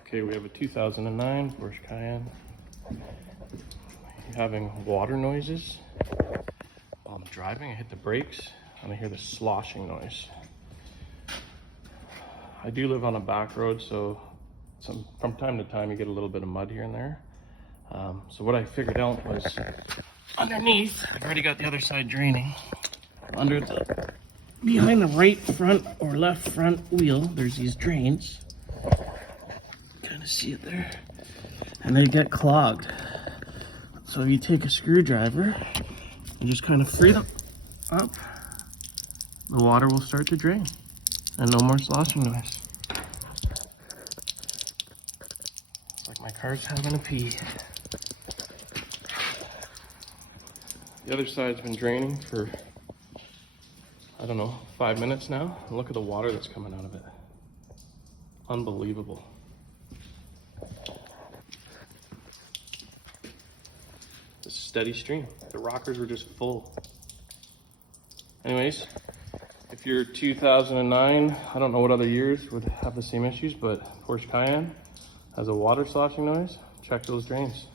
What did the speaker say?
Okay, we have a 2009 Porsche Cayenne. Having water noises. While I'm driving, I hit the brakes and I hear the sloshing noise. I do live on a back road, so from time to time you get a little bit of mud here and there. So what I figured out was underneath, I've already got the other side draining. Behind the right front or left front wheel, there's these drains. Kind of see it there. And they get clogged. So if you take a screwdriver and just kind of free them up, the water will start to drain and no more sloshing noise. It's like my car's having a pee. The other side's been draining for, I don't know, 5 minutes now. And look at the water that's coming out of it. Unbelievable. It's a steady stream. The rockers were just full. Anyways, if you're 2009, I don't know what other years would have the same issues, but Porsche Cayenne has a water sloshing noise. Check those drains.